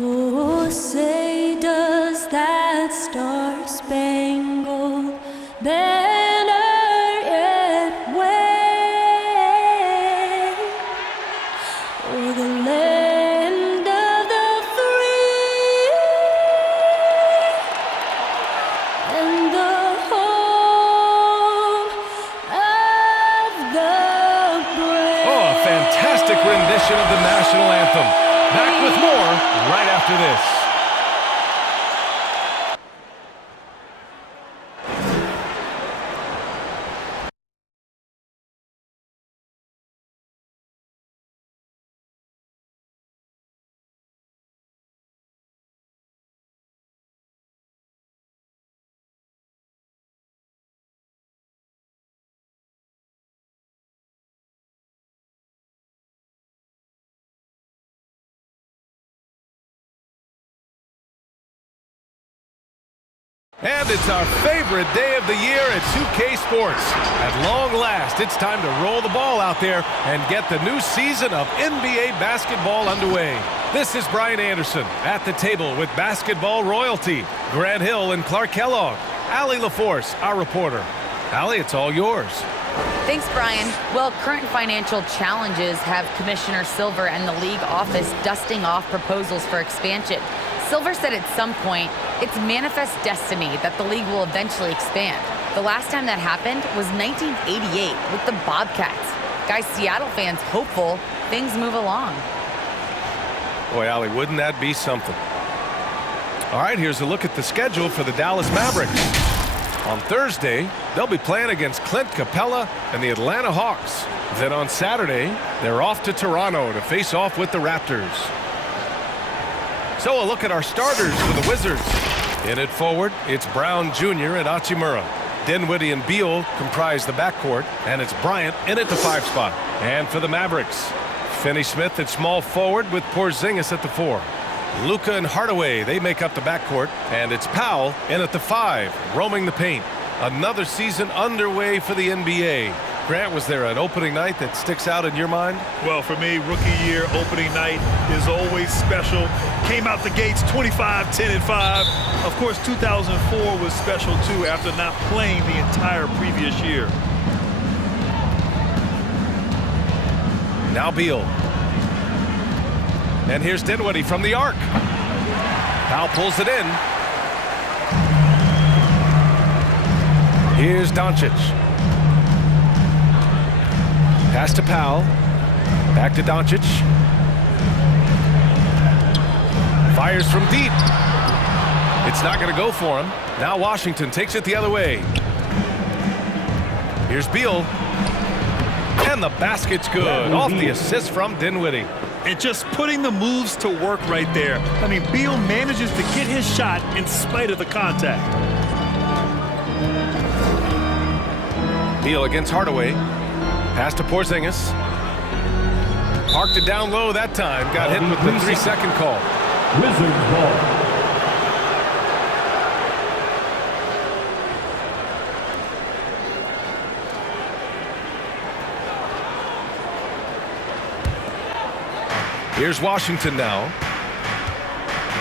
Oh, say does that star-spangled banner yet wave o'er the land of the free and the home of the brave? Oh, a fantastic rendition of the national anthem. Back with more right after this. And it's our favorite day of the year at 2K Sports. At long last, it's time to roll the ball out there and get the new season of NBA basketball underway. This is Brian Anderson at the table with basketball royalty, Grant Hill and Clark Kellogg. Allie LaForce, our reporter. Allie, it's all yours. Thanks, Brian. Well, current financial challenges have Commissioner Silver and the league office dusting off proposals for expansion. Silver said at some point, it's manifest destiny that the league will eventually expand. The last time that happened was 1988 with the Bobcats. Guys, Seattle fans hopeful things move along. Boy, Allie, wouldn't that be something? All right, here's a look at the schedule for the Dallas Mavericks. On Thursday, they'll be playing against Clint Capella and the Atlanta Hawks. Then on Saturday, they're off to Toronto to face off with the Raptors. So a look at our starters for the Wizards. In it forward, it's Brown Jr. and Hachimura. Dinwiddie and Beal comprise the backcourt, and it's Bryant in at the 5 spot. And for the Mavericks, Finney-Smith at small forward with Porzingis at the 4. Luka and Hardaway, they make up the backcourt, and it's Powell in at the 5, roaming the paint. Another season underway for the NBA. Grant, was there an opening night that sticks out in your mind? Well, for me, rookie year opening night is always special. Came out the gates 25, 10, and 5. Of course, 2004 was special, too, after not playing the entire previous year. Now Beal. And here's Dinwiddie from the arc. Powell pulls it in. Here's Doncic. Pass to Powell. Back to Doncic. Fires from deep. It's not going to go for him. Now Washington takes it the other way. Here's Beal. And the basket's good. Off the assist from Dinwiddie. And just putting the moves to work right there. I mean, Beal manages to get his shot in spite of the contact. Beal against Hardaway. Pass to Porzingis. Parked it down low that time. Got hit with the 3-second call. Wizards ball. Here's Washington now.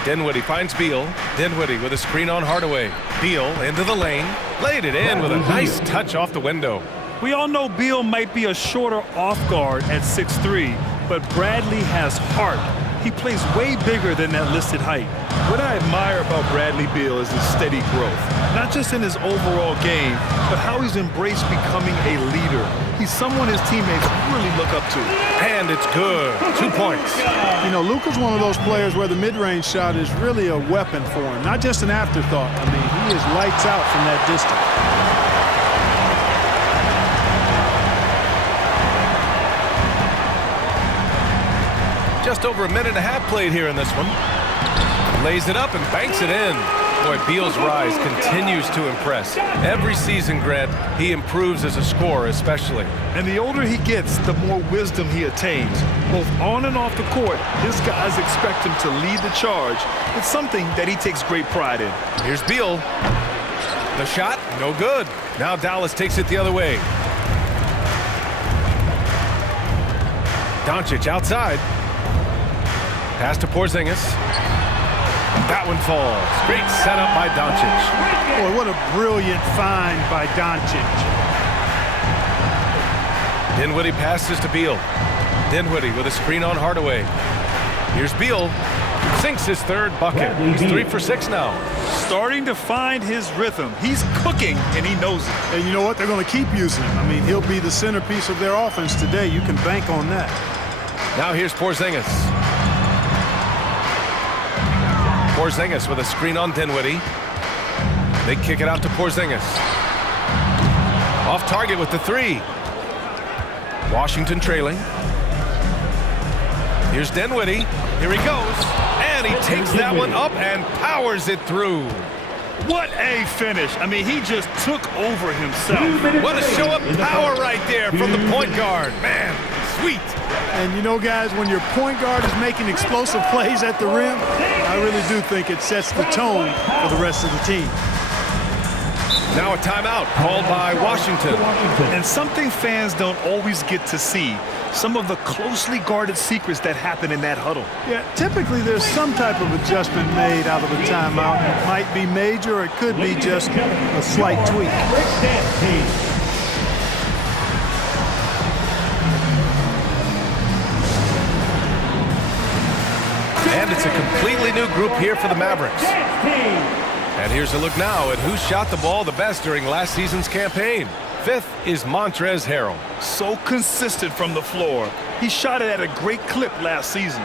Dinwiddie finds Beal. Dinwiddie with a screen on Hardaway. Beal into the lane. Laid it in with a nice touch off the window. We all know Beal might be a shorter off guard at 6'3", but Bradley has heart. He plays way bigger than that listed height. What I admire about Bradley Beal is his steady growth, not just in his overall game, but how he's embraced becoming a leader. He's someone his teammates really look up to. And it's good. 2 points. You know, Luka's one of those players where the mid-range shot is really a weapon for him, not just an afterthought. I mean, he is lights out from that distance. Just over a minute and a half played here in this one. Lays it up and banks it in. Boy, Beal's rise continues to impress. Every season, Grant, he improves as a scorer especially. And the older he gets, the more wisdom he attains. Both on and off the court, his guys expect him to lead the charge. It's something that he takes great pride in. Here's Beal. The shot, no good. Now Dallas takes it the other way. Doncic outside. Pass to Porzingis. That one falls. Great setup by Doncic. Boy, what a brilliant find by Doncic. Dinwiddie passes to Beal. Dinwiddie with a screen on Hardaway. Here's Beal. Sinks his third bucket. He's 3 for 6 now. Starting to find his rhythm. He's cooking, and he knows it. And you know what? They're going to keep using him. I mean, he'll be the centerpiece of their offense today. You can bank on that. Now here's Porzingis. Porzingis with a screen on Dinwiddie. They kick it out to Porzingis. Off target with the 3. Washington trailing. Here's Dinwiddie. Here he goes. And he takes that one up and powers it through. What a finish. I mean, he just took over himself. What a show of power right there from the point guard. Man, sweet. And you know, guys, when your point guard is making explosive plays at the rim, I really do think it sets the tone for the rest of the team. Now a timeout called by Washington. And something fans don't always get to see. Some of the closely guarded secrets that happen in that huddle. Yeah, typically there's some type of adjustment made out of a timeout. It might be major, or it could be just a slight tweak. And it's a completely new group here for the Mavericks. And here's a look now at who shot the ball the best during last season's campaign. 5th is Montrezl Harrell. So consistent from the floor. He shot it at a great clip last season.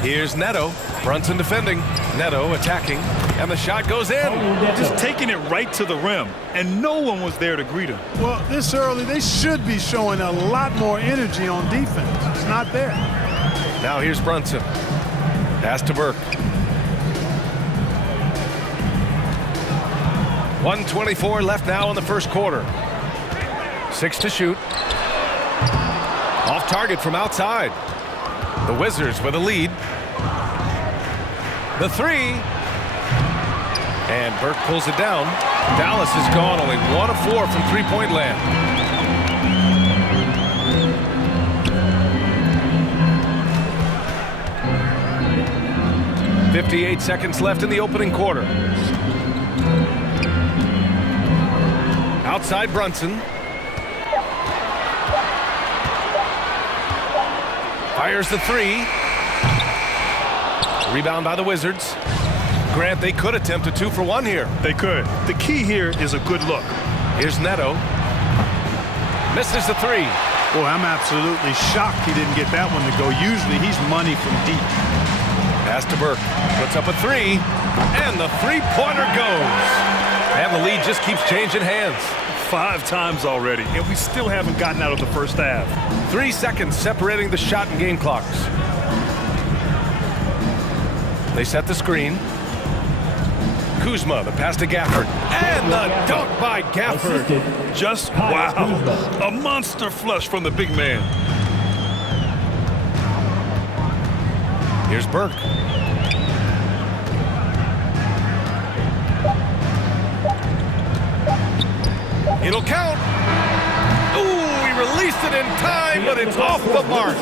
Here's Neto. Brunson defending. Neto attacking. And the shot goes in. Just taking it right to the rim. And no one was there to greet him. Well, this early, they should be showing a lot more energy on defense. It's not there. Now here's Brunson. Pass to Burke. 1:24 left now in the first quarter. 6 to shoot. Off target from outside. The Wizards with a lead. The 3. And Burke pulls it down. Dallas has gone only 1 of 4 from three-point land. .58 seconds left in the opening quarter. Outside Brunson. Fires the 3. Rebound by the Wizards. Grant, they could attempt a 2 for 1 here. They could. The key here is a good look. Here's Neto. Misses the 3. Boy, I'm absolutely shocked he didn't get that one to go. Usually he's money from deep. Pass to Burke. Puts up a 3. And the three-pointer goes. And the lead just keeps changing hands. 5 times already, and we still haven't gotten out of the first half. 3 seconds separating the shot and game clocks. They set the screen. Kuzma, the pass to Gafford. And the dunk by Gafford. Just wow. A monster flush from the big man. Here's Burke. It'll count. Ooh, he released it in time, but it's off the mark.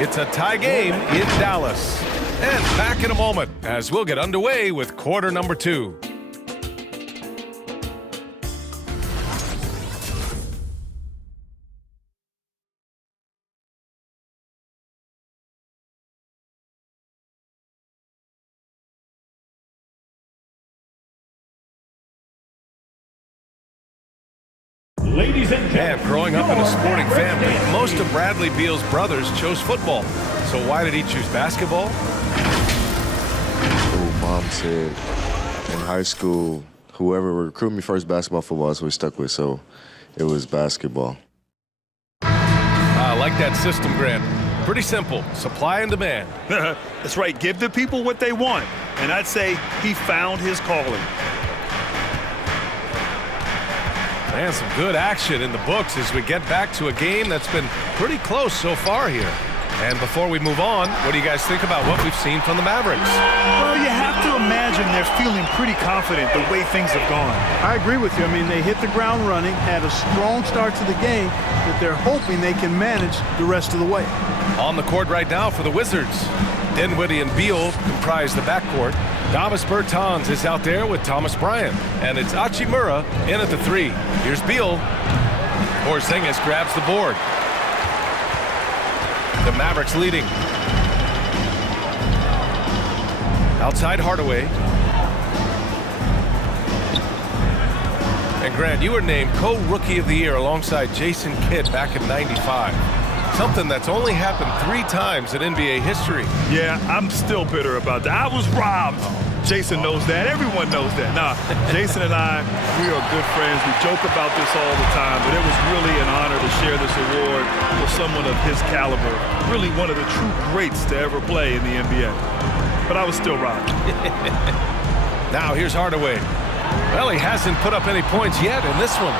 It's a tie game in Dallas. And back in a moment as we'll get underway with quarter number 2. And growing up in a sporting family, most of Bradley Beal's brothers chose football. So why did he choose basketball? Oh, Mom said in high school, whoever recruited me first, basketball, football, that's what we stuck with. So it was basketball. I like that system, Grant. Pretty simple. Supply and demand. That's right. Give the people what they want. And I'd say he found his calling. And some good action in the books as we get back to a game that's been pretty close so far here. And before we move on, what do you guys think about what we've seen from the Mavericks? Well, you have to imagine they're feeling pretty confident the way things have gone. I agree with you. I mean, they hit the ground running, had a strong start to the game that they're hoping they can manage the rest of the way. On the court right now for the Wizards, Dinwiddie and Beal comprise the backcourt. Davis Bertans is out there with Thomas Bryant. And it's Hachimura in at the 3. Here's Beal. Porzingis grabs the board. The Mavericks leading. Outside Hardaway. And Grant, you were named co-rookie of the year alongside Jason Kidd back in '95. Something that's only happened 3 times in NBA history. Yeah, I'm still bitter about that. I was robbed. Jason knows that. Everyone knows that. Nah, Jason and I, we are good friends. We joke about this all the time, but it was really an honor to share this award with someone of his caliber. Really one of the true greats to ever play in the NBA. But I was still robbed. Now here's Hardaway. Well, he hasn't put up any points yet in this one.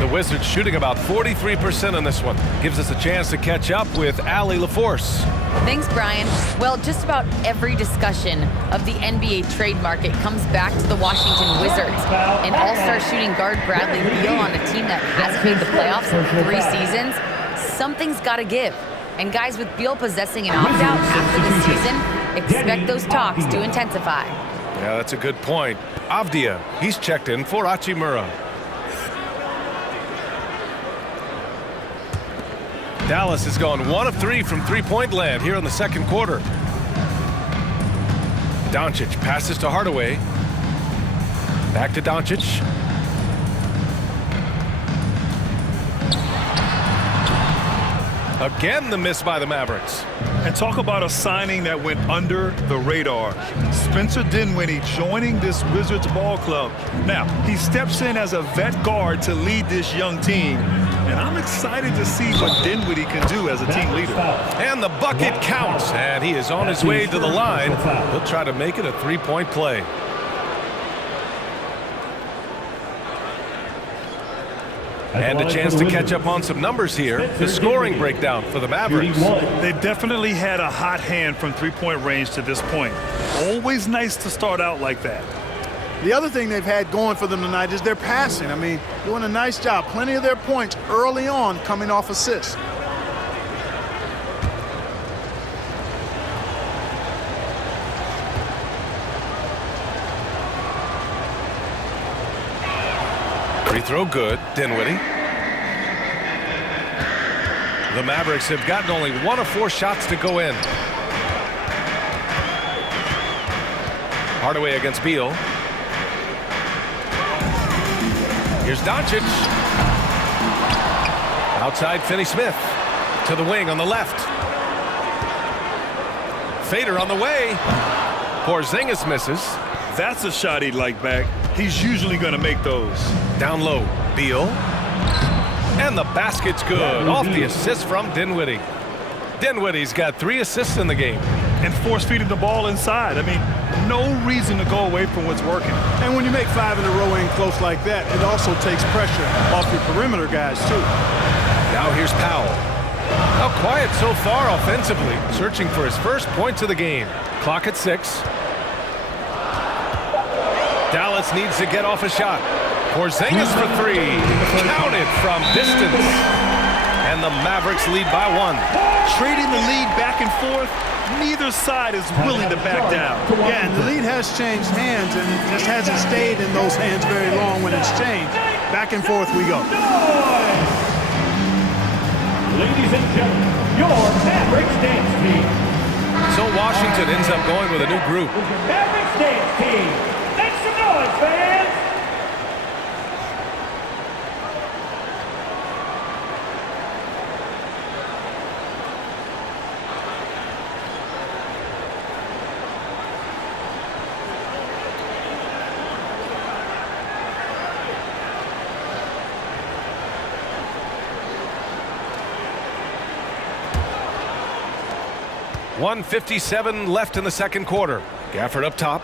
The Wizards shooting about 43% in this one. Gives us a chance to catch up with Allie LaForce. Thanks, Brian. Well, just about every discussion of the NBA trade market comes back to the Washington Wizards. And all-star shooting guard Bradley Beal on a team that hasn't made the playoffs in 3 seasons. Something's got to give. And guys, with Beal possessing an opt-out after the season, expect those talks to intensify. Yeah, that's a good point. Avdia, he's checked in for Hachimura. Dallas has gone 1 of 3 from three-point land here in the second quarter. Doncic passes to Hardaway. Back to Doncic. Again, the miss by the Mavericks. And talk about a signing that went under the radar. Spencer Dinwiddie joining this Wizards ball club. Now, he steps in as a vet guard to lead this young team. And I'm excited to see what Dinwiddie can do as a team leader. And the bucket counts. And he is on his way to the line. He'll try to make it a 3-point play. And a chance to catch up on some numbers here. The scoring breakdown for the Mavericks. They definitely had a hot hand from three-point range to this point. Always nice to start out like that. The other thing they've had going for them tonight is their passing. I mean, doing a nice job. Plenty of their points early on coming off assists. Free throw good. Dinwiddie. The Mavericks have gotten only 1 of 4 shots to go in. Hardaway against Beal. Here's Doncic. Outside Finney-Smith. To the wing on the left. Fader on the way. Porzingis misses. That's a shot he'd like back. He's usually going to make those. Down low, Beal. And the basket's good. Off the assist from Dinwiddie. Dinwiddie's got 3 assists in the game. And force-feeding the ball inside. I mean, no reason to go away from what's working. And when you make 5 in a row in close like that, it also takes pressure off your perimeter guys, too. Now here's Powell. Now quiet so far offensively, searching for his first points of the game. Clock at 6. Dallas needs to get off a shot. Porzingis for 3. Counted from distance. And the Mavericks lead by 1. Trading the lead back and forth, neither side is willing to back down. Yeah, and the lead has changed hands and just hasn't stayed in those hands very long when it's changed. Back and forth we go. Ladies and gentlemen, your Mavericks dance team. So Washington ends up going with a new group. Mavericks dance team. Make some noise, fans. .157 left in the second quarter. Gafford up top.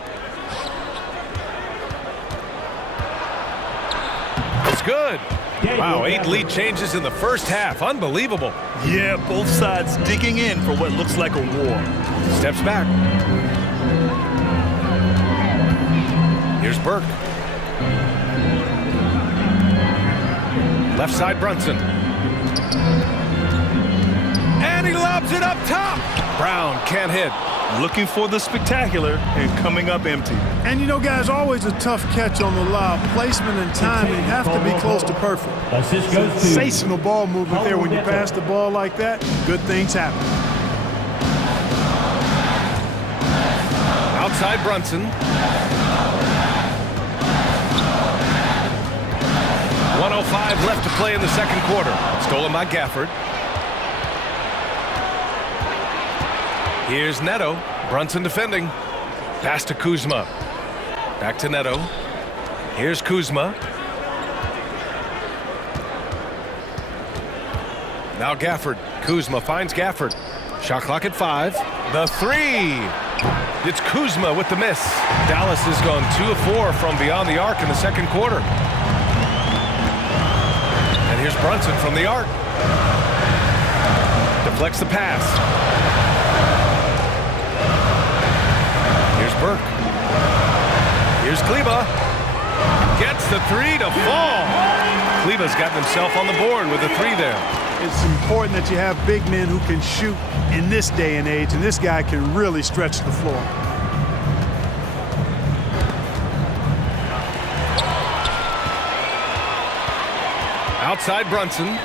It's good. Wow, 8 lead changes in the first half. Unbelievable. Yeah, both sides digging in for what looks like a war. Steps back. Here's Burke. Left side, Brunson. And he lobs it up top. Brown can't hit. Looking for the spectacular and coming up empty. And you know, guys, always a tough catch on the lob. Placement and timing have to be close to perfect. Assist goes to Sensational ball movement there. When you pass the ball like that, good things happen. Outside Brunson. 1:05 left to play in the second quarter. Stolen by Gafford. Here's Neto. Brunson defending. Pass to Kuzma. Back to Neto. Here's Kuzma. Now Gafford. Kuzma finds Gafford. Shot clock at 5. The 3. It's Kuzma with the miss. Dallas has gone 2 of 4 from beyond the arc in the second quarter. And here's Brunson from the arc. Deflects the pass. Here's Burke. Here's Kleba. Gets the 3 to fall. Kleba's gotten himself on the board with a 3 there. It's important that you have big men who can shoot in this day and age, and this guy can really stretch the floor. Outside Brunson.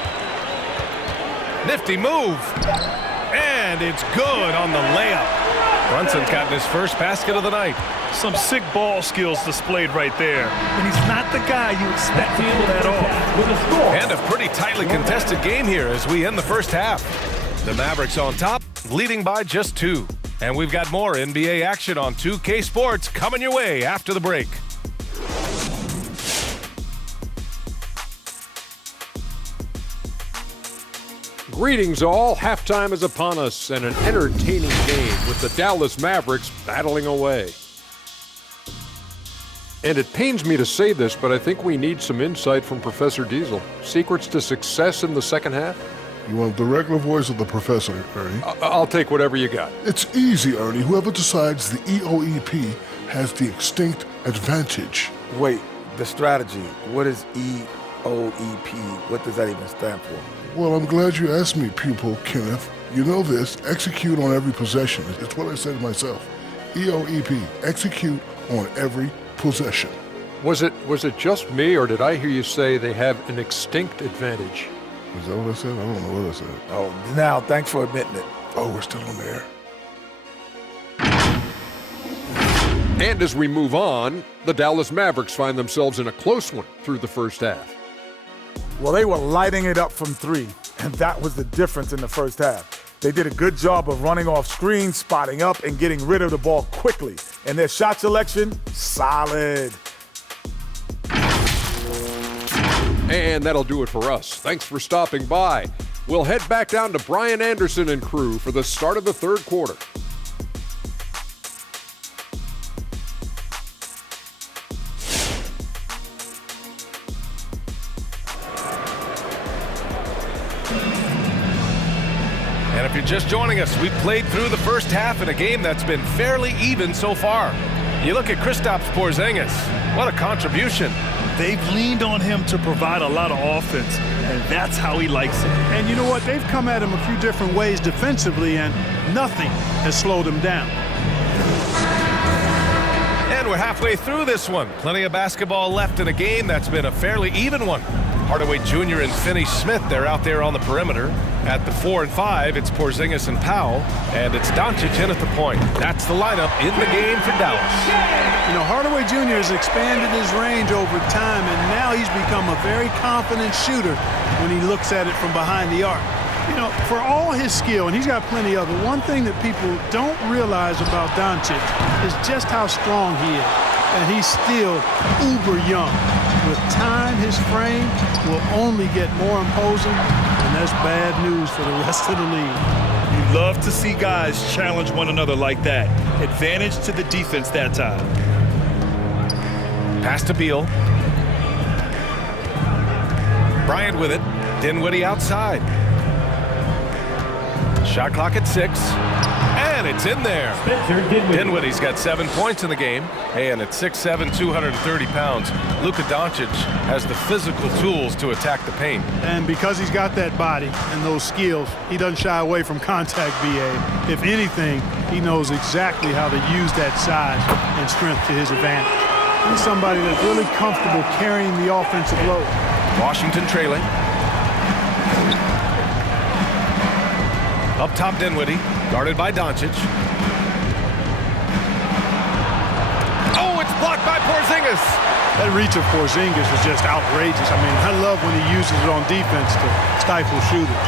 Nifty move. And it's good on the layup. Brunson's gotten his first basket of the night. Some sick ball skills displayed right there. And he's not the guy you expect to pull that off. with a score. And a pretty tightly contested game here as we end the first half. The Mavericks on top, leading by just 2. And we've got more NBA action on 2K Sports coming your way after the break. Greetings all, halftime is upon us and an entertaining game with the Dallas Mavericks battling away. And it pains me to say this, but I think we need some insight from Professor Diesel. Secrets to success in the second half? You want the regular voice of the professor, Ernie? I'll take whatever you got. It's easy, Ernie. Whoever decides the EOEP has the extinct advantage. Wait, the strategy. What is EOEP? What does that even stand for? Well, I'm glad you asked me, pupil Kenneth. You know this, execute on every possession. It's what I said myself. EOEP, execute on every possession. Was it just me, or did I hear you say they have an extinct advantage? Is that what I said? I don't know what I said. Oh, now, thanks for admitting it. Oh, we're still on the air. And as we move on, the Dallas Mavericks find themselves in a close one through the first half. Well, they were lighting it up from 3, and that was the difference in the first half. They did a good job of running off screens, spotting up, and getting rid of the ball quickly. And their shot selection, solid. And that'll do it for us. Thanks for stopping by. We'll head back down to Brian Anderson and crew for the start of the third quarter. And if you're just joining us, we've played through the first half in a game that's been fairly even so far. You look at Kristaps Porzingis. What a contribution. They've leaned on him to provide a lot of offense, and that's how he likes it. And you know what? They've come at him a few different ways defensively, and nothing has slowed him down. And we're halfway through this one. Plenty of basketball left in a game that's been a fairly even one. Hardaway Jr. and Finney-Smith, they're out there on the perimeter. At the 4 and 5, it's Porzingis and Powell, and it's Doncic in at the point. That's the lineup in the game for Dallas. You know, Hardaway Jr. has expanded his range over time, and now he's become a very confident shooter when he looks at it from behind the arc. You know, for all his skill, and he's got plenty of it, one thing that people don't realize about Doncic is just how strong he is. And he's still uber young. With time, his frame will only get more imposing, and that's bad news for the rest of the league. You love to see guys challenge one another like that. Advantage to the defense that time. Pass to Beal. Bryant with it. Dinwiddie outside. Shot clock at 6. And it's in there. Dinwiddie's got 7 points in the game. And at 6'7", 230 pounds, Luka Doncic has the physical tools to attack the paint. And because he's got that body and those skills, he doesn't shy away from contact, BA. If anything, he knows exactly how to use that size and strength to his advantage. He's somebody that's really comfortable carrying the offensive load. Washington trailing. Up top, Dinwiddie, guarded by Doncic. Oh, it's blocked by Porzingis. That reach of Porzingis is just outrageous. I mean, I love when he uses it on defense to stifle shooters.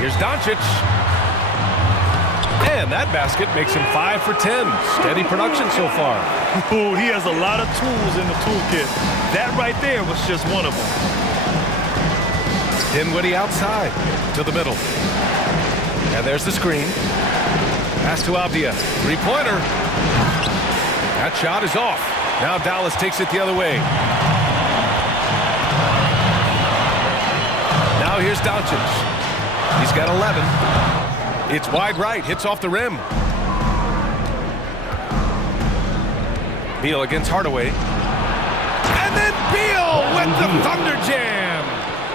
Here's Doncic. And that basket makes him 5 for 10. Steady production so far. Ooh, he has a lot of tools in the toolkit. That right there was just one of them. Dinwiddie outside to the middle. And there's the screen. Pass to Avdia. Three-pointer. That shot is off. Now Dallas takes it the other way. Now here's Doncic. He's got 11. It's wide right. Hits off the rim. Beal against Hardaway. And then Beal with the Thunder Jam.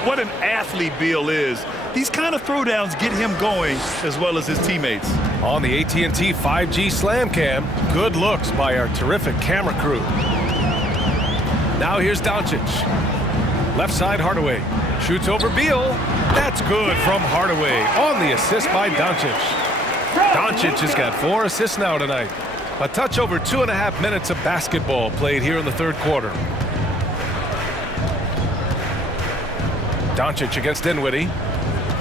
What an athlete Beal is. These kind of throwdowns get him going as well as his teammates. On the AT&T 5G Slam Cam, good looks by our terrific camera crew. Now here's Doncic. Left side Hardaway. Shoots over Beal. That's good from Hardaway on the assist by Doncic. Doncic has got 4 assists now tonight. A touch over 2.5 minutes of basketball played here in the third quarter. Doncic against Dinwiddie.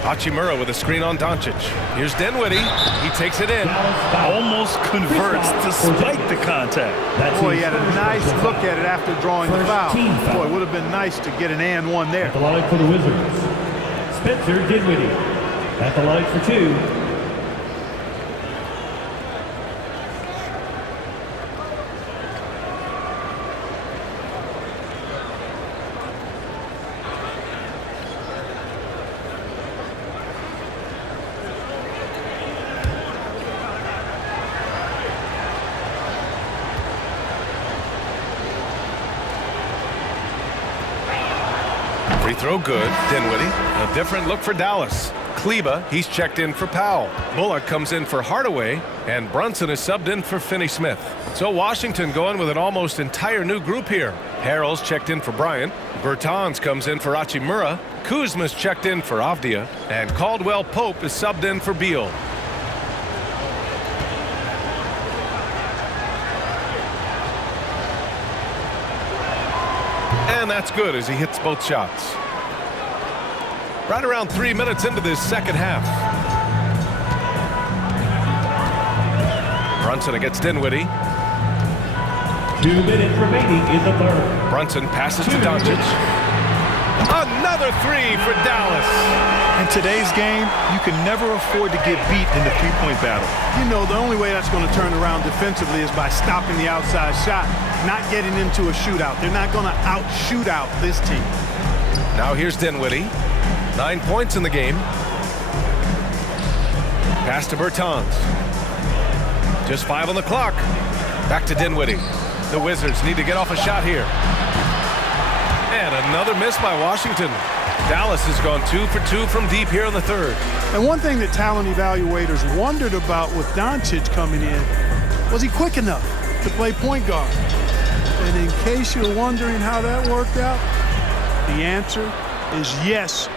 Hachimura with a screen on Doncic. Here's Dinwiddie. He takes it in. Almost converts despite the contact. Boy, he had a nice look at it after drawing the foul. Boy, it would have been nice to get an and one there. At the line for the Wizards, Spencer Dinwiddie. At the line for 2. Free throw good. Dinwiddie. A different look for Dallas. Kleba, he's checked in for Powell. Bullock comes in for Hardaway, and Brunson is subbed in for Finney-Smith. So Washington going with an almost entire new group here. Harrell's checked in for Bryant. Bertans comes in for Hachimura. Kuzma's checked in for Avdia. And Caldwell Pope is subbed in for Beal. And that's good as he hits both shots. Right around 3 minutes into this second half. Brunson against Dinwiddie. 2 minutes remaining in the third. Brunson passes to Doncic. Another three for Dallas. In today's game, you can never afford to get beat in the three-point battle. You know, the only way that's going to turn around defensively is by stopping the outside shot, not getting into a shootout. They're not going to out-shoot out this team. Now here's Dinwiddie. 9 points in the game. Pass to Bertans. Just 5 on the clock. Back to Dinwiddie. The Wizards need to get off a shot here. And another miss by Washington. Dallas has gone 2 for 2 from deep here in the third. And one thing that talent evaluators wondered about with Doncic coming in, was he quick enough to play point guard? And in case you're wondering how that worked out, the answer is yes,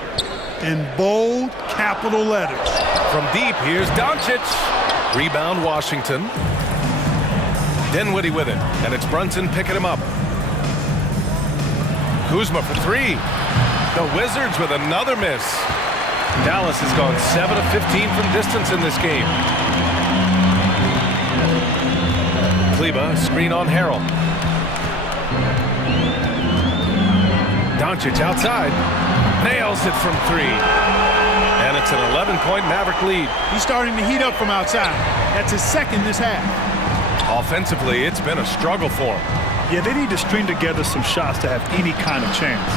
in bold capital letters. From deep, here's Doncic. Rebound Washington. Dinwiddie with it, and it's Brunson picking him up. Kuzma for 3. The Wizards with another miss. Dallas has gone 7 of 15 from distance in this game. Kleba, screen on Harrell. Doncic outside. Nails it from 3. And it's an 11-point Maverick lead. He's starting to heat up from outside. That's his second this half. Offensively, it's been a struggle for him. Yeah, they need to string together some shots to have any kind of chance.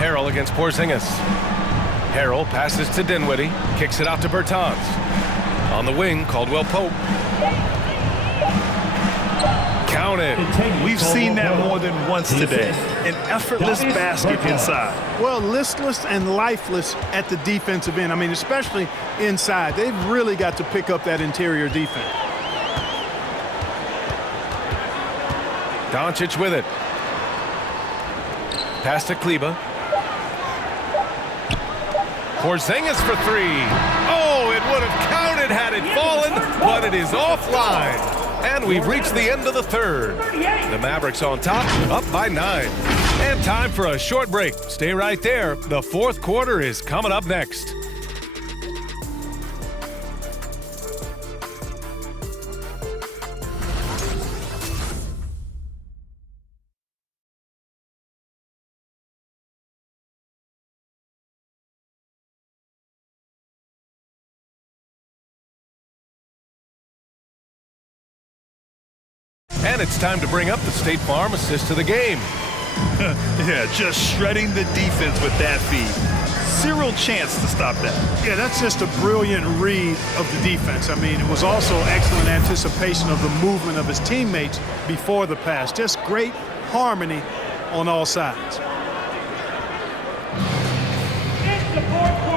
Harrell against Porzingis. Harrell passes to Dinwiddie, kicks it out to Bertans. On the wing, Caldwell Pope. Counted. We've seen that more than once today. An effortless basket inside. Well, listless and lifeless at the defensive end. I mean, especially inside. They've really got to pick up that interior defense. Doncic with it. Pass to Kleba. Porzingis for three. Oh, it would have counted had it fallen, but it is offline. And we've reached the end of the third. The Mavericks on top, up by 9. And time for a short break. Stay right there. The fourth quarter is coming up next. And it's time to bring up the State Farm assist to the game. Yeah, just shredding the defense with that feed. Zero chance to stop that. Yeah, that's just a brilliant read of the defense. I mean, it was also excellent anticipation of the movement of his teammates before the pass. Just great harmony on all sides.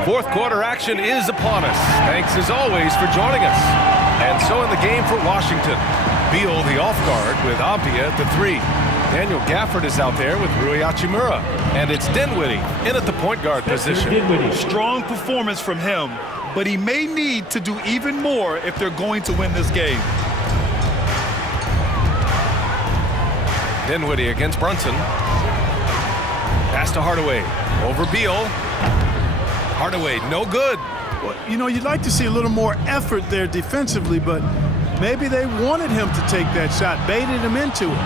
Fourth quarter action is upon us. Thanks as always for joining us. And so in the game for Washington, Beal the off guard with Ampia at the 3. Daniel Gafford is out there with Rui Hachimura. And it's Dinwiddie in at the point guard position. Strong performance from him, but he may need to do even more if they're going to win this game. Dinwiddie against Brunson. Pass to Hardaway. Over Beal. Hardaway, no good. Well, you know, you'd like to see a little more effort there defensively, but maybe they wanted him to take that shot, baited him into it.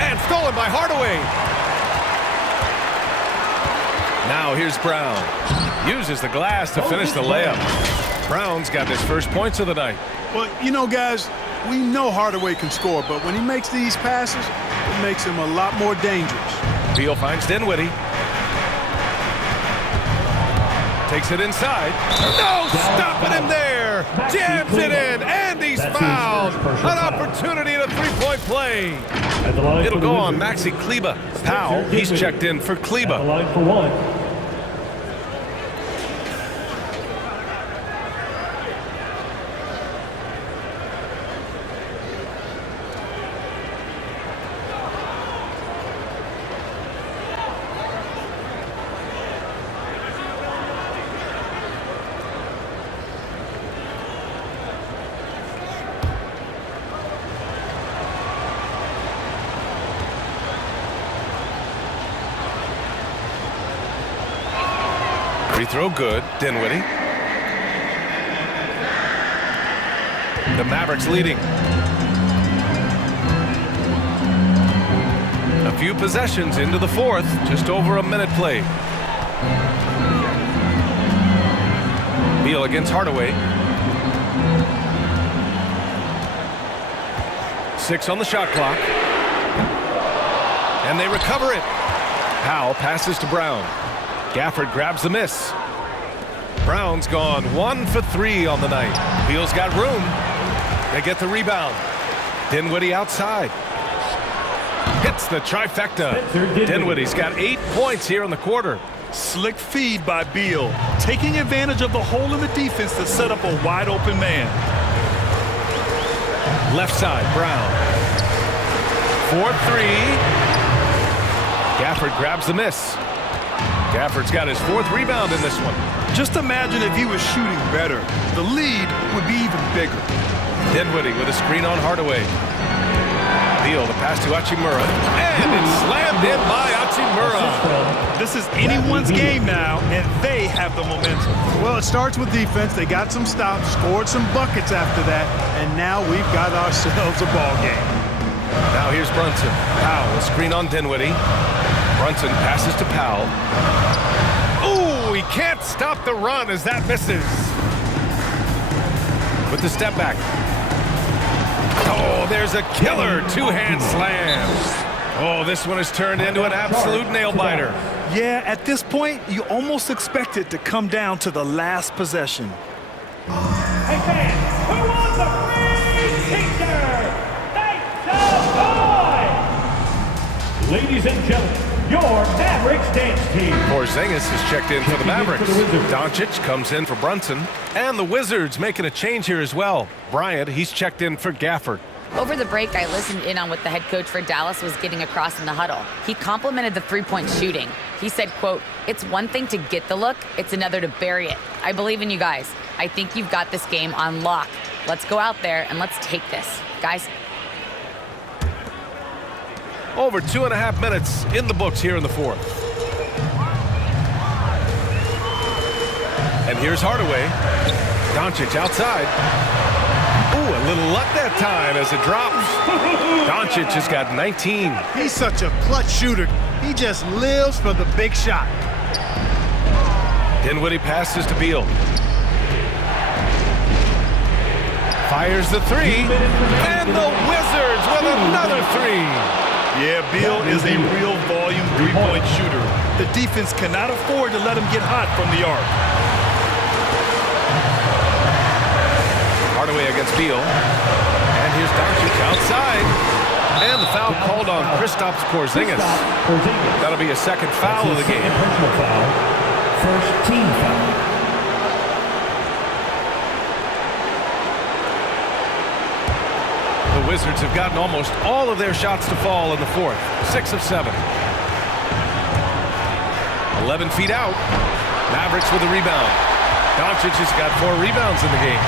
And stolen by Hardaway. Now here's Brown. Uses the glass to finish the layup. Brown's got his first points of the night. Well, you know, guys, we know Hardaway can score, but when he makes these passes, it makes him a lot more dangerous. Beal finds Dinwiddie. Takes it inside. No stopping him there. Jams it in, and he's fouled. An opportunity at a three-point play. It'll go on Maxi Kleba. Powell, he's checked in for Kleba. The line for one. Free throw good. Dinwiddie. The Mavericks leading. A few possessions into the fourth. Just over a minute played. Beal against Hardaway. 6 on the shot clock. And they recover it. Powell passes to Brown. Gafford grabs the miss. Brown's gone 1 for 3 on the night. Beal's got room. They get the rebound. Dinwiddie outside. Hits the trifecta. Dinwiddie's got 8 points here in the quarter. Slick feed by Beal, taking advantage of the hole in the defense to set up a wide open man. Left side, Brown. 4-3. Gafford grabs the miss. Gafford's got his 4th rebound in this one. Just imagine if he was shooting better. The lead would be even bigger. Dinwiddie with a screen on Hardaway. Beal, the pass to Hachimura. And it's slammed in by Hachimura. This is anyone's game now, and they have the momentum. Well, it starts with defense. They got some stops, scored some buckets after that, and now we've got ourselves a ball game. Now here's Brunson. Powell, a screen on Dinwiddie. Brunson passes to Powell. Ooh, he can't stop the run as that misses. with the step back. Oh, there's a killer two-hand slam. Oh, this one has turned into an absolute nail-biter. Yeah, at this point, you almost expect it to come down to the last possession. Hey fans, who wants a free picture? Make some noise! Ladies and gentlemen, your Mavericks dance team. Porzingis has checked in for the Mavericks. Doncic comes in for Brunson. And the Wizards making a change here as well. Bryant, he's checked in for Gafford. Over the break, I listened in on what the head coach for Dallas was getting across in the huddle. He complimented the three-point shooting. He said, quote, "It's one thing to get the look, it's another to bury it. I believe in you guys. I think you've got this game on lock. Let's go out there and let's take this. Guys." Over 2.5 minutes in the books here in the fourth. And here's Hardaway. Doncic outside. Ooh, a little luck that time as it drops. Doncic has got 19. He's such a clutch shooter. He just lives for the big shot. Dinwiddie passes to Beal. Fires the three. And the Wizards with another three. Yeah, Beal is a real volume three-point shooter. The defense cannot afford to let him get hot from the arc. Hardaway against Beal. And here's Doncic outside. And the foul called on Kristaps Porzingis. That'll be a second foul of the game. Personal foul. First team foul. The Wizards have gotten almost all of their shots to fall in the fourth. 6 of 7. 11 feet out. Mavericks with a rebound. Doncic has got 4 rebounds in the game.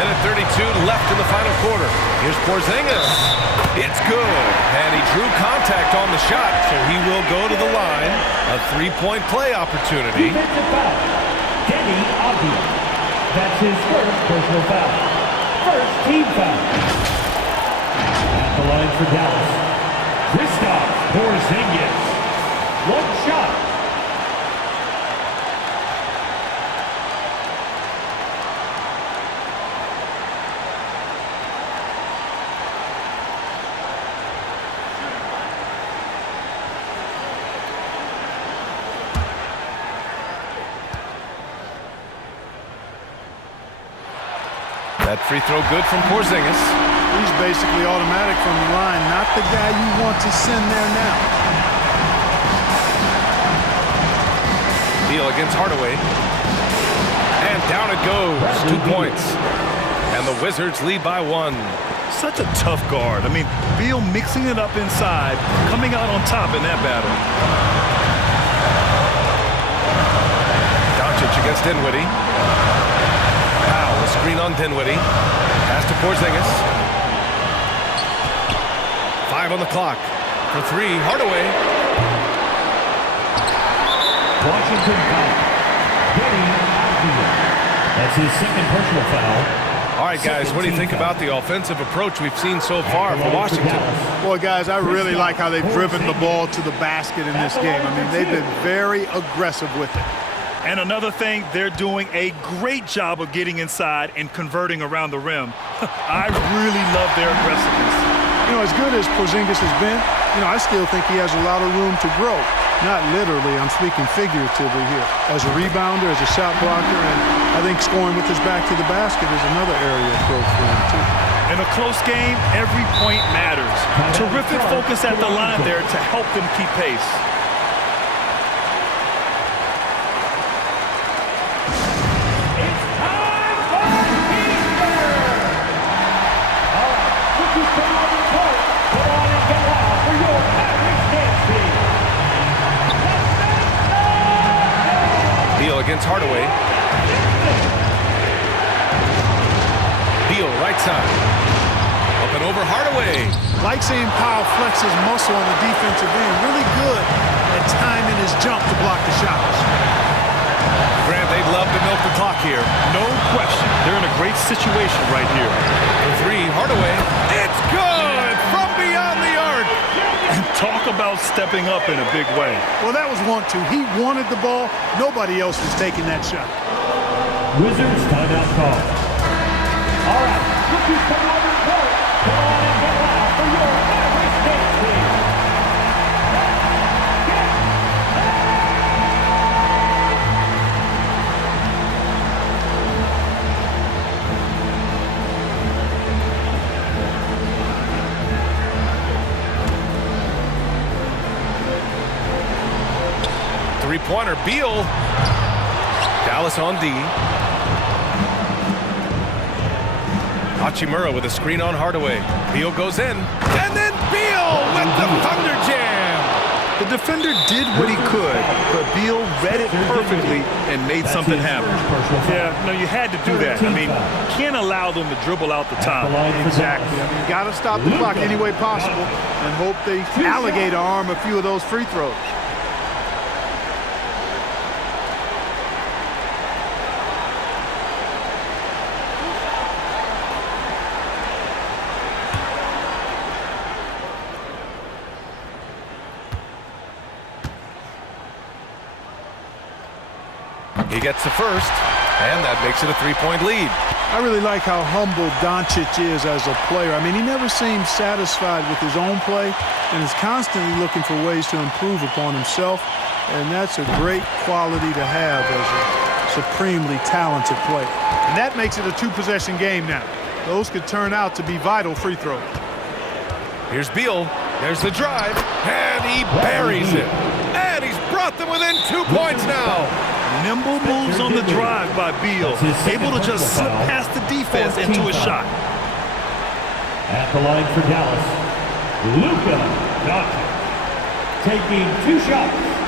Minute 32 left in the final quarter. Here's Porzingis. It's good. And he drew contact on the shot, so he will go to the line. A 3-point play opportunity. Defensive foul. Denny Avdia. That's his first personal foul. First team foul. At the line for Dallas, Kristaps Porzingis. One shot. That free throw good from Porzingis. He's basically automatic from the line, not the guy you want to send there now. Beal against Hardaway. And down it goes. 2 points. And the Wizards lead by 1. Such a tough guard. I mean, Beal mixing it up inside, coming out on top in that battle. Doncic against Dinwiddie. Screen on Dinwiddie. Pass to Porzingis. 5 on the clock. For 3, Hardaway. Washington foul. Denny Avdia. That's his second personal foul. All right, guys, what do you think about the offensive approach we've seen so far for Washington? Boy, guys, I really like how they've driven the ball to the basket in this game. I mean, they've been very aggressive with it. And another thing, they're doing a great job of getting inside and converting around the rim. I really love their aggressiveness. You know, as good as Porzingis has been, I still think he has a lot of room to grow. Not literally, I'm speaking figuratively here. As a rebounder, as a shot blocker, and I think scoring with his back to the basket is another area of growth for him, too. In a close game, every point matters. Terrific focus at the line there to help them keep pace. Against Hardaway. Beal, right side. Up and over Hardaway. Like seeing Powell flex his muscle on the defensive end. Really good at timing his jump to block the shots. Grant, they'd love to milk the clock here. No question. They're in a great situation right here. For 3, Hardaway. It's good from beyond the arc. And talk about stepping up in a big way. Well, that was 1-2. He wanted the ball. Nobody else was taking that shot. Wizards timeout call. All right, rookies come on the court. Come on and get loud for your Mavericks dance team. Three-pointer, Beal. Dallas on D. Hachimura with a screen on Hardaway. Beal goes in. And then Beal with the Thunder Jam. The defender did what he could, but Beal read it perfectly and made something happen. Yeah, no, you had to do that. I mean, can't allow them to dribble out the top. Exactly. I mean, you got to stop the clock any way possible and hope they alligator arm a few of those free throws. He gets the first, and that makes it a three-point lead. I really like how humble Doncic is as a player. I mean, he never seems satisfied with his own play and is constantly looking for ways to improve upon himself, and that's a great quality to have as a supremely talented player. And that makes it a two-possession game now. Those could turn out to be vital free throws. Here's Beal. There's the drive, and he buries it. And he's brought them within 2 points now. Nimble moves on the drive by Beal, able to just slip past the defense into a shot. At the line for Dallas, Luka Doncic, taking 2 shots.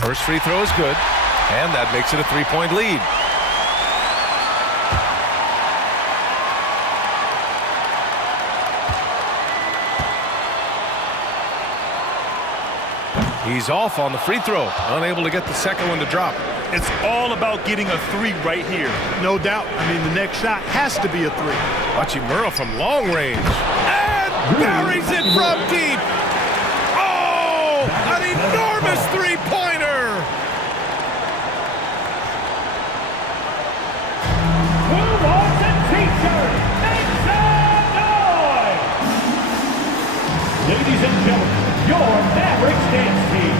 First free throw is good, and that makes it a three-point lead. He's off on the free throw, unable to get the second one to drop. It's all about getting a 3 right here. No doubt. I mean, the next shot has to be a 3. Hachimura from long range, and buries it from deep. Oh, an enormous three-pointer. Ladies and gentlemen, your Mavericks dance team.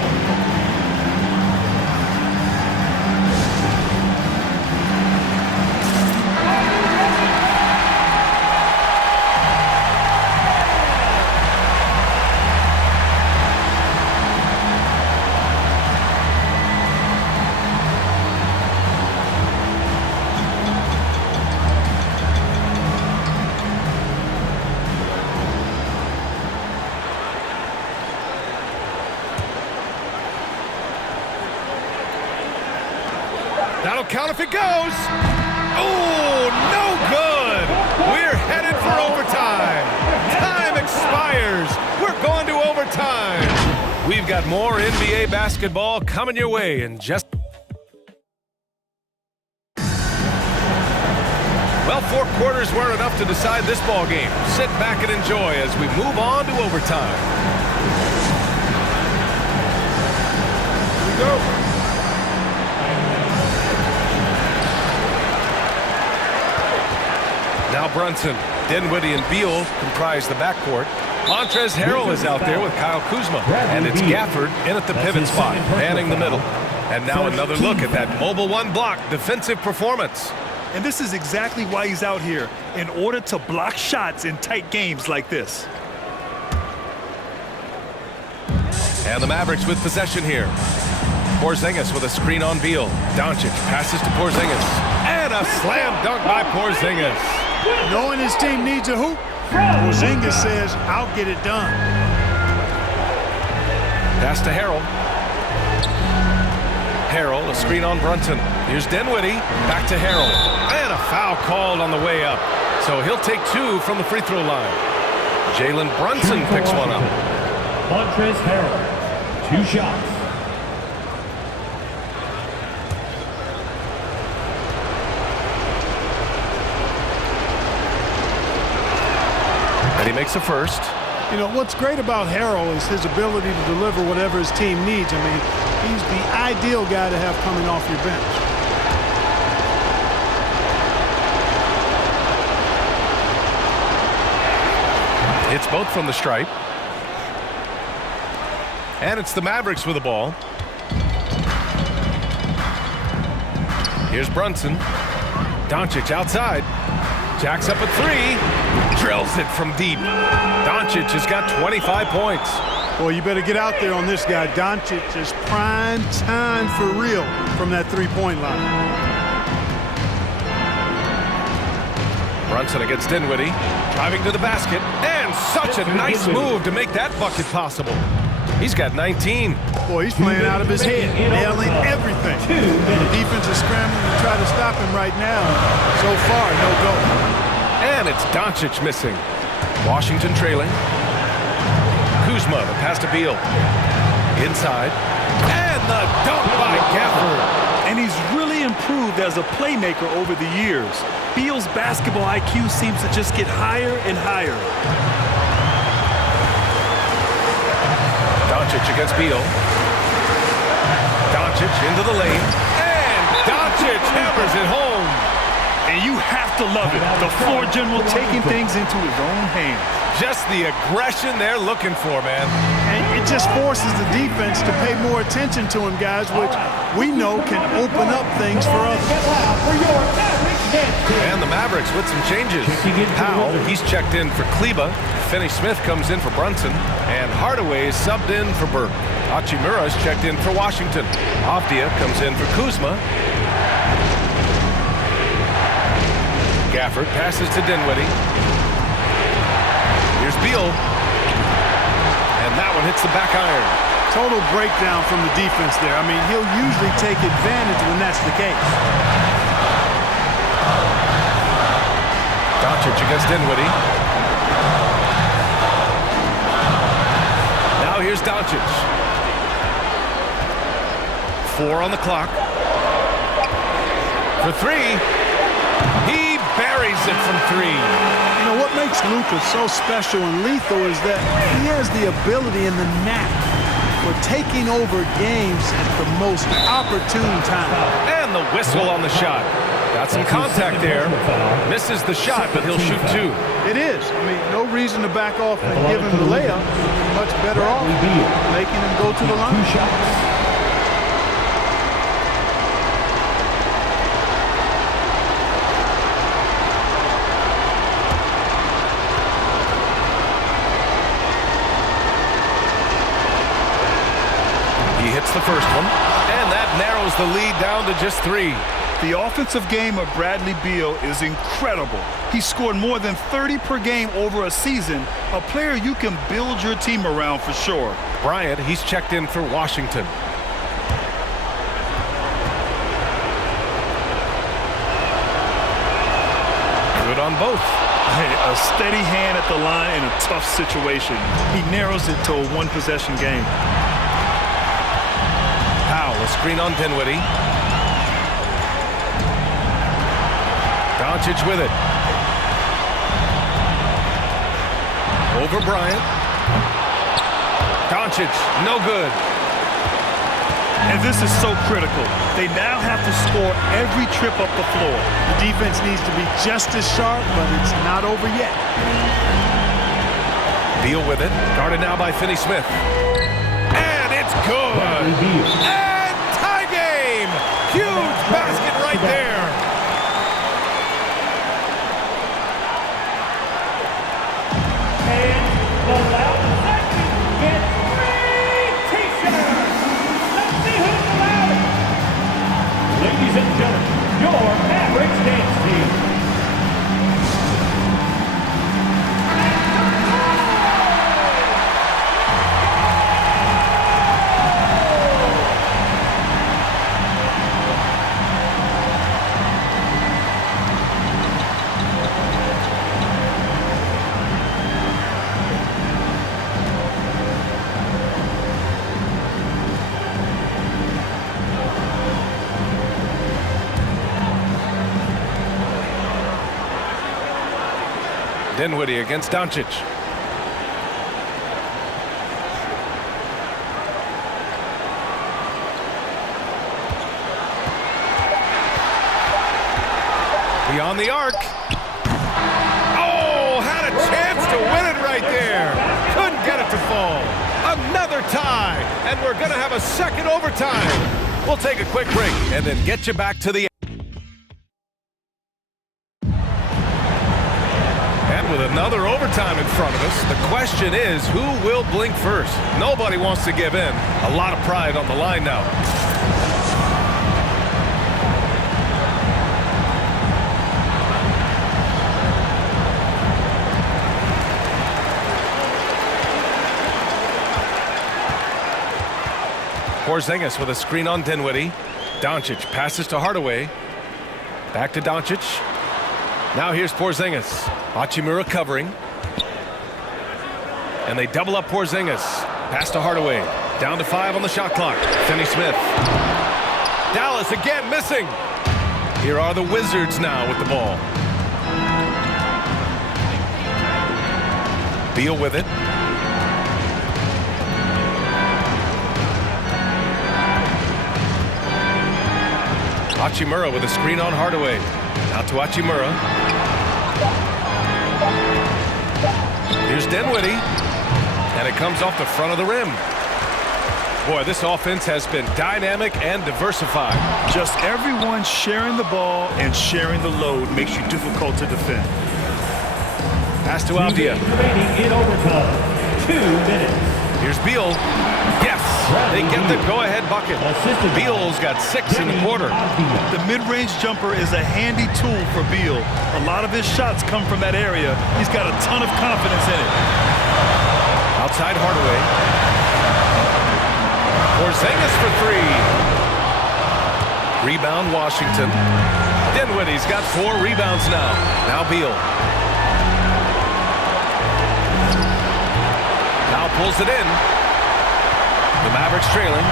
That'll count if it goes. Oh, no good. We're headed for overtime. Time expires. We're going to overtime. We've got more NBA basketball coming your way in just... Well, 4 quarters weren't enough to decide this ball game. Sit back and enjoy as we move on to overtime. Here we go. Now Brunson, Dinwiddie, and Beal comprise the backcourt. Montrezl Harrell is out there with Kyle Kuzma. And it's Gafford in at the pivot spot, manning the middle. And now another look at that mobile one block defensive performance. And this is exactly why he's out here, in order to block shots in tight games like this. And the Mavericks with possession here. Porzingis with a screen on Beal. Doncic passes to Porzingis. And a slam dunk by Porzingis. Knowing his team needs a hoop, Porzingis says, I'll get it done. Pass to Harrell. Harrell, a screen on Brunson. Here's Dinwiddie, back to Harrell. And a foul called on the way up. So he'll take 2 from the free throw line. Jalen Brunson picks one up. Montrezl Harrell, 2 shots. And he makes a first. You know, what's great about Harrell is his ability to deliver whatever his team needs. I mean, he's the ideal guy to have coming off your bench. It's both from the stripe. And it's the Mavericks with the ball. Here's Brunson. Doncic outside. Jacks up a 3. Drills it from deep. Doncic has got 25 points. Boy, you better get out there on this guy. Doncic is prime time for real from that three-point line. Brunson against Dinwiddie. Driving to the basket. And such a nice move to make that bucket possible. He's got 19. Boy, he's playing out of his head, nailing everything. The defense is scrambling to try to stop him right now. So far, no go. And it's Doncic missing. Washington trailing. Kuzma, the pass to Beal. Inside. And the dunk by Gafford. And he's really improved as a playmaker over the years. Beal's basketball IQ seems to just get higher and higher. Doncic against Beal. Doncic into the lane. And Doncic hammers it home. And you have to love it. The floor general taking things into his own hands. Just the aggression they're looking for, man. And it just forces the defense to pay more attention to him, guys, which we know can open up things for others. And the Mavericks with some changes. Powell, he's checked in for Kleba. Finney-Smith comes in for Brunson. And Hardaway is subbed in for Burke. Hachimura is checked in for Washington. Avdia comes in for Kuzma. Gafford passes to Dinwiddie. Here's Beal. And that one hits the back iron. Total breakdown from the defense there. I mean, he'll usually take advantage when that's the case. Doncic against Dinwiddie. Now here's Doncic. 4 on the clock. For 3. He buries it from 3. You know, what makes Luka so special and lethal is that he has the ability and the knack for taking over games at the most opportune time. And the whistle on the shot. Got some contact there. Misses the shot, but he'll shoot 2. It is. I mean, no reason to back off and give him the layup. Much better off making him go to the line. 2 shots. The first one, and that narrows the lead down to just 3. The offensive game of Bradley Beal is incredible. He scored more than 30 per game over a season, a player you can build your team around for sure. Bryant, he's checked in for Washington. Good on both. A steady hand at the line in a tough situation. He narrows it to a one-possession game. A screen on Dinwiddie. Doncic with it. Over Bryant. Doncic, no good. And this is so critical. They now have to score every trip up the floor. The defense needs to be just as sharp, but it's not over yet. Beal with it. Guarded now by Finney-Smith. And it's good. Huge basket right there. And the Loud Vikings get 3 T-shirts. Let's see who's allowed it. Ladies and gentlemen, your Mavericks dance team. Dinwiddie against Doncic. Beyond the arc. Oh, had a chance to win it right there. Couldn't get it to fall. Another tie, and we're going to have a second overtime. We'll take a quick break and then get you back to the And with another overtime in front of us, the question is, who will blink first? Nobody wants to give in. A lot of pride on the line now. Porzingis with a screen on Dinwiddie. Doncic passes to Hardaway. Back to Doncic. Now here's Porzingis. Hachimura covering. And they double up Porzingis. Pass to Hardaway. Down to 5 on the shot clock. Finney-Smith. Dallas again missing. Here are the Wizards now with the ball. Beal with it. Hachimura with a screen on Hardaway. Now to Hachimura. Here's Dinwiddie. And it comes off the front of the rim. Boy, this offense has been dynamic and diversified. Just everyone sharing the ball and sharing the load makes you difficult to defend. Pass to Avdia. Remaining in overtime. 2 minutes. Here's Beal. Yes, they get the go-ahead bucket. Beal's got 6 in the quarter. The mid-range jumper is a handy tool for Beal. A lot of his shots come from that area. He's got a ton of confidence in it. Outside Hardaway. Porzingis for 3. Rebound Washington. Dinwiddie's got 4 rebounds now. Now Beal. Now pulls it in. The Mavericks trailing.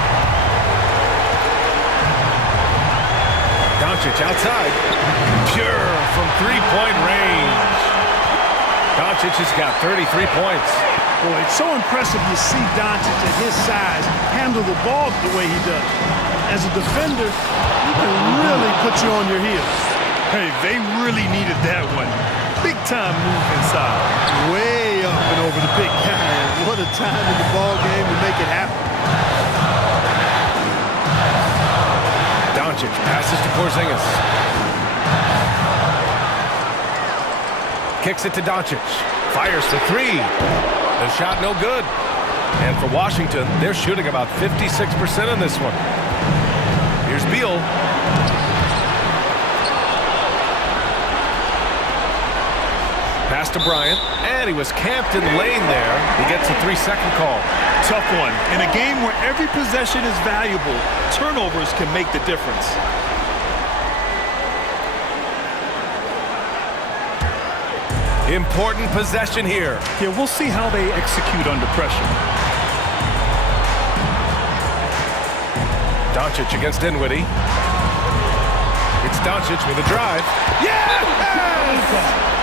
Doncic outside. Pure from 3-point range. Doncic has got 33 points. Boy, it's so impressive to see Doncic at his size handle the ball the way he does. As a defender, he can really put you on your heels. Hey, they really needed that one. Big time move inside. Way up and over the big guy. What a time in the ball game to make it happen. Doncic passes to Porzingis. Kicks it to Doncic. Fires for 3. The shot no good. And for Washington, they're shooting about 56% in this one. Here's Beal. Pass to Bryant, and he was camped in lane there. He gets a 3-second call. Tough one. In a game where every possession is valuable, turnovers can make the difference. Important possession here. Yeah, we'll see how they execute under pressure. Doncic against Dinwiddie. It's Doncic with a drive. Yes!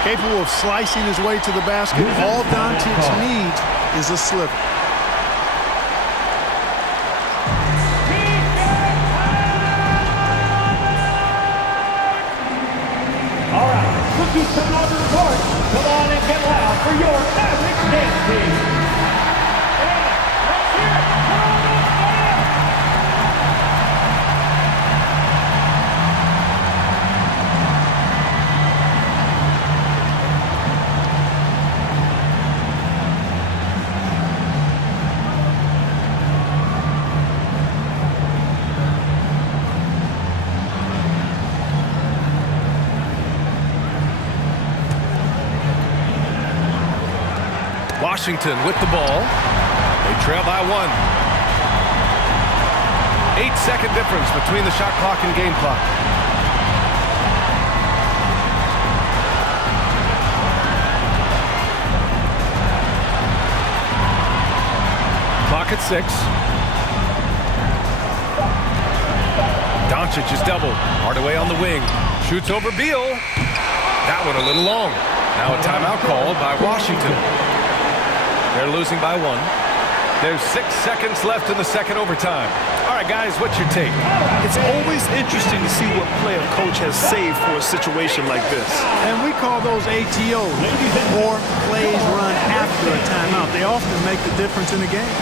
Capable of slicing his way to the basket. All Doncic needs is a sliver. All right, rookies coming on to the court. Come on and get loud for your Mavericks dance team. Washington with the ball. They trail by 1. 8-second difference between the shot clock and game clock. Clock at 6. Doncic is doubled. Hardaway on the wing. Shoots over Beal. That one a little long. Now a timeout called by Washington. They're losing by 1. There's 6 seconds left in the second overtime. All right, guys, what's your take? It's always interesting to see what play a coach has saved for a situation like this. And we call those ATOs, or plays run after a timeout. They often make the difference in the game.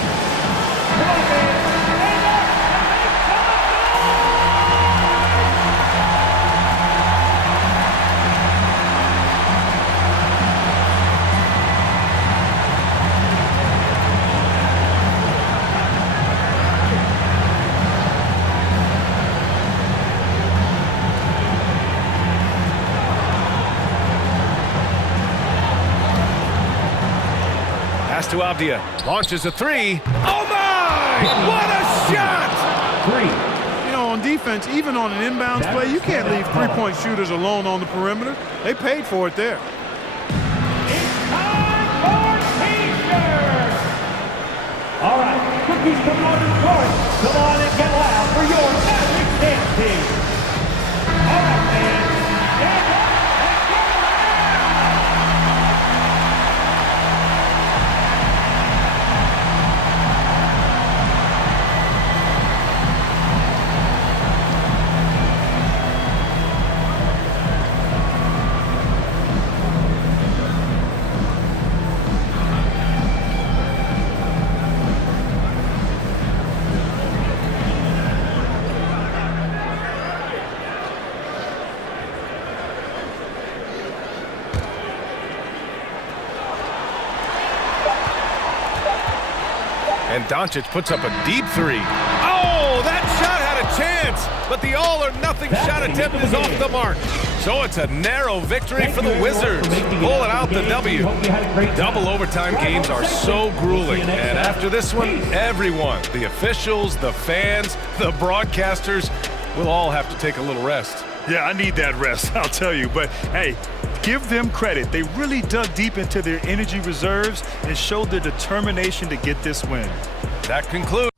Pass to Avdia. Launches a 3. Oh, my! What a shot! 3. You know, on defense, even on an inbounds play, you can't leave three-point shooters alone on the perimeter. They paid for it there. It's time for T-shirts! All right, cookies come on the court. Come on and get loud for your Magic dance team. All right, man. Stand up and get loud! And Doncic puts up a deep 3. Oh, that shot had a chance, but the all-or-nothing shot attempt is off the mark. So it's a narrow victory for the Wizards, pulling out the W. Double overtime games are so grueling, and after this one, everyone, the officials, the fans, the broadcasters, will all have to take a little rest. Yeah, I need that rest, I'll tell you. But, hey, give them credit. They really dug deep into their energy reserves and showed their determination to get this win. That concludes